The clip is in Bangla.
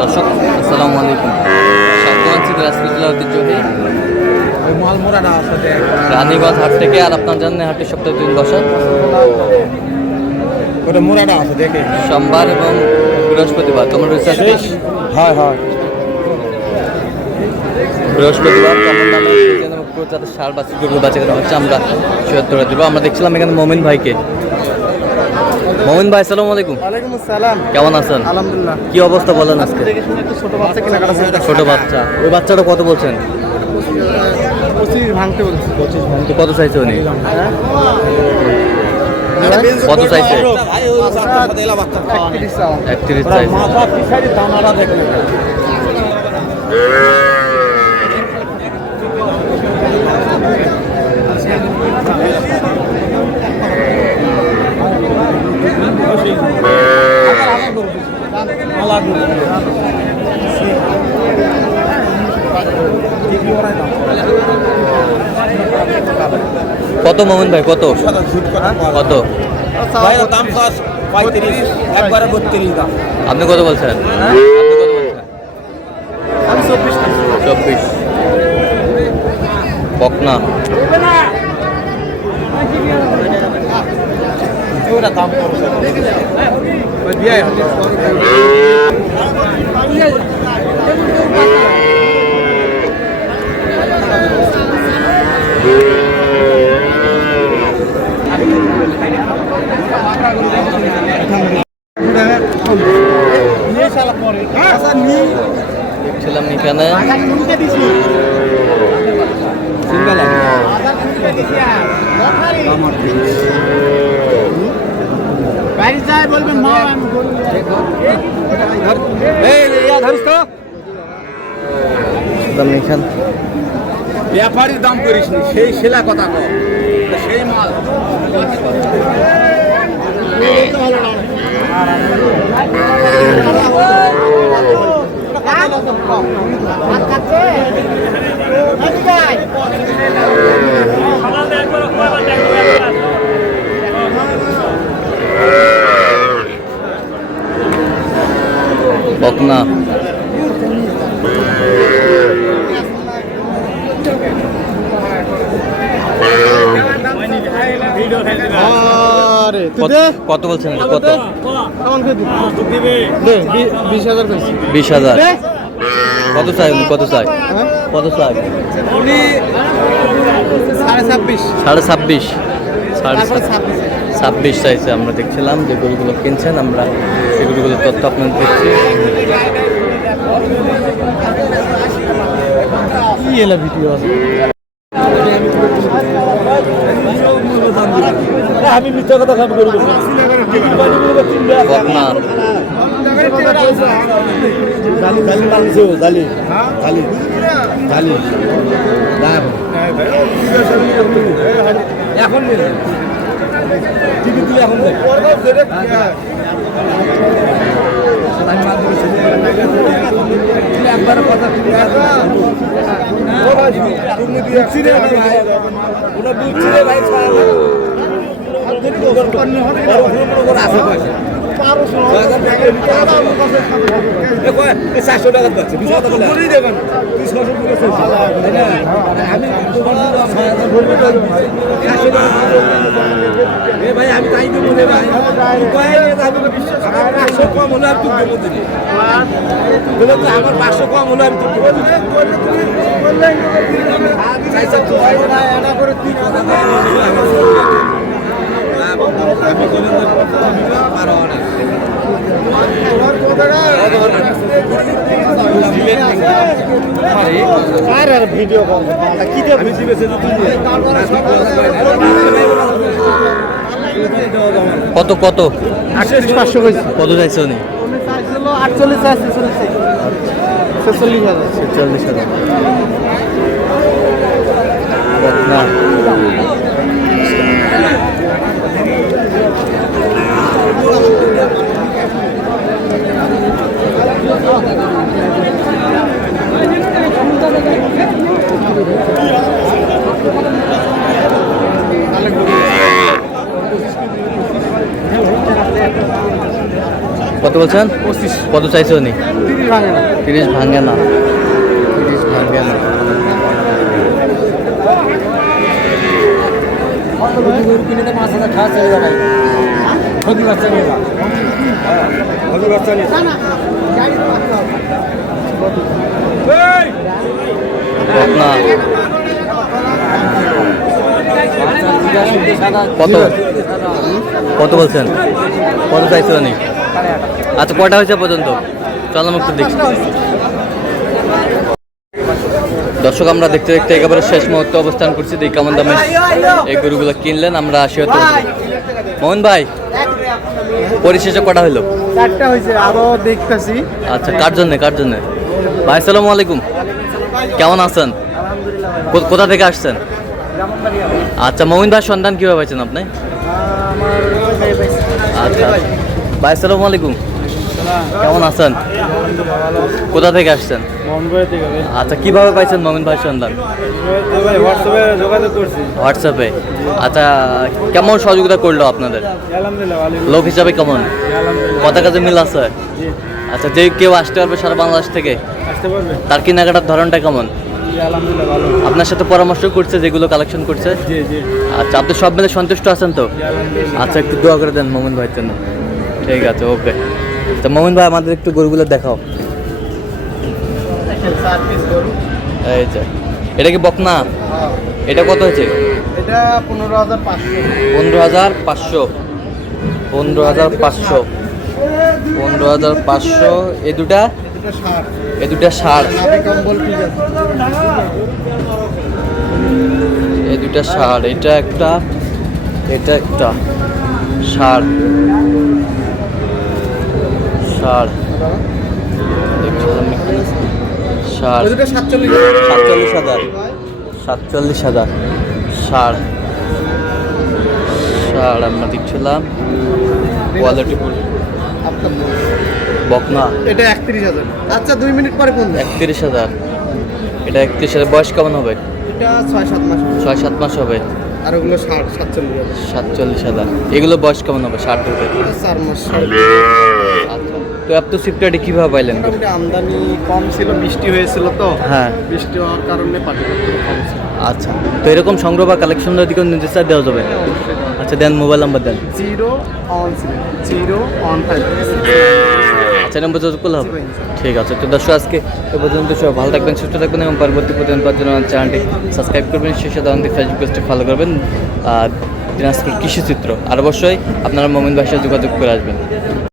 দর্শক আসসালামু আলাইকুম। সাতগঞ্জ দিনাজপুর ঐতিহ্যবাহী রানীগঞ্জ হাট থেকে, আর আপনার জানেন হাটের সপ্তাহে 2 দিন বসে, সোমবার এবং বৃহস্পতিবার। তোমার রয়েছে বৃহস্পতিবার কেমন দামে যাদের সার বাচ্চা গরু বাচ্চা কেনা হচ্ছে আমরা শেয়ার করে দেবো। আমরা দেখছিলাম এখানে মমিন ভাইকে। মমিন ভাই আসসালামু আলাইকুম। ওয়ালাইকুম আসসালাম। কেমন আছেন? আলহামদুলিল্লাহ। কি অবস্থা বলেন আজকে? ছোট বাচ্চা কেনাকাটা করতে, ছোট বাচ্চা, ওই বাচ্চাটা কত বলছেন? 25 ভাঙতে বলছি। 25 ভাঙতে কত চাইছে উনি? কত চাইছে? 31 চাইছে। কত মোহন ভাই, কত কত দাম 35, একবারে 32 দাম। আপনি কত বলছেন? আমি 24 বকনা। দাম দেখছিলাম এখানে ব্যাপারীর দাম করিস নি, সেই সেলা কথা কর, সেই মাল বকনা। কত বলছেন? কত? 20,000। কত চাই উনি? কত চাই? কত চাই? 26.5 26 চাইছে। আমরা দেখছিলাম যে গরুগুলো কিনছেন, আমরা সেই গরুগুলোর তথ্য আপনাদের দেখছি। আমি মিথ্যা কথা খাবো করবো এখন একবার কথা চারশো টাকা পাচ্ছে, ভাই আমি তাই দেবো রে ভাই, 500 কম হলে আমি তুলতে বলছি, আমার 500 কম হলে আমি তুলতে বলছি। ভিডিও কত কত? 500 হয়েছে। কত চাইছে উনি? 48 46,000। বকনা। কত বলছেন? 25। কত চাইছো নি? 30 ভাঙে না। 30 ভাঙে না, 30 ভাঙে না। গরু কিনে তো 5,000 খাওয়া চলে যাবে। খদি বাচ্চা নিয়ে যা। খদি বাচ্চা নিয়ে যা। বকনা কত কত বলছেন? কত চাইছো নি? আচ্ছা কয়টা হয়েছে পর্যন্ত? চলো একটু দেখি। দর্শক আমরা দেখতে দেখতে একেবারে শেষ মুহূর্তে অবস্থান করছি, দেখি কেমন দামে এই গরুগুলো কিনলেন। আমরা আসি হতো মোহন ভাই, পরিশেষে কটা হলো? 4টা হয়েছে, আরো দেখতেছি। আচ্ছা কার জন্য ভাই? আসসালামু আলাইকুম, কেমন আছেন? কোথা থেকে আসছেন? আচ্ছা মোমিন ভাই সন্ধান কিভাবে পাইছেন আপনি? আচ্ছা ভাই আসসালামু আলাইকুম, কেমন আছেন? কোথা থেকে আসছেন? আচ্ছা কিভাবে পাইছেন মোমিন ভাই সন্ধান? হোয়াটসঅ্যাপে যোগাযোগ করছি। হোয়াটসঅ্যাপে। আচ্ছা কেমন সহযোগিতা করলো আপনাদের? আলহামদুলিল্লাহ ভালো। লোক হিসাবে কেমন? আলহামদুলিল্লাহ। কথা কাজে মিল আছে? জি, আচ্ছা যে কেউ আসতে পারবে সারা বাংলাদেশ থেকে, আসতে পারবে। তার কেনাকাটার ধরনটা কেমন? জি, আলহামদুলিল্লাহ ভালো। আপনার সাথে পরামর্শ করছে যেগুলো কালেকশন করছে? জি জি, আচ্ছা আপনি সব মিলে সন্তুষ্ট আছেন তো? জি আলহামদুলিল্লাহ। আচ্ছা একটু দোয়া করে দেন মোমিন ভাইয়ের জন্য। ঠিক আছে, ওকে। তো মোমিন ভাই আমাদের একটু গরুগুলো দেখাও। এই যে এটা কি বকনা? এটা কত হয়েছে? এটা 15,500। 15,500। 15,500। 15,500। এই দুটা? এটা 60। এই দুটা 60। নাভি কম্বল ঠিক আছে। এই দুটা 60। এটা একটা, এটা একটা 60। 60। 60। ওই দুটো 47। 47,000। 47,000। 60। 60 আমরা দেখছিলাম কোয়ালিটি ফুল আপনার বকনা। এটা 31,000। আচ্ছা 2 মিনিট পরে ফোন দেন। 31,000। এটা 31,000। বয়স কেমন হবে? এটা 6-7 মাস। 6-7 মাস হবে। আর ওগুলো 47,000। 47,000। এগুলো বয়স কেমন হবে? 60 হবে। 4 মাস। আচ্ছা তো এত সিফটটা কিভাবে পাইলেন? মোটামুটি আমদানি কম ছিল, বৃষ্টি হয়েছিল তো। হ্যাঁ বৃষ্টি হওয়ার কারণে পাঠিয়ে কম ছিল। আচ্ছা তো এরকম সংগ্রহ বা কালেকশন যদি কোনো নির্দেশ দেওয়া যাবে? আচ্ছা দেন, মোবাইল নাম্বার দেন। 0-1-0-1-5। আচ্ছা নম্বর যোগাযোগ করলে হবে। ঠিক আছে তো দর্শক আজকে এ পর্যন্ত সব ভালো থাকবেন, সুস্থ থাকবেন এবং পরবর্তী প্রতিদিন পাওয়ার জন্য আমার চ্যানেলটি সাবস্ক্রাইব করবেন, সেই সাথে আমাদের ফেসবুক পেজটি ফলো করবেন দিনাজপুর কৃষিচিত্র। আর অবশ্যই আপনারা মোমিন ভাইয়ের সাথে যোগাযোগ করে আসবেন।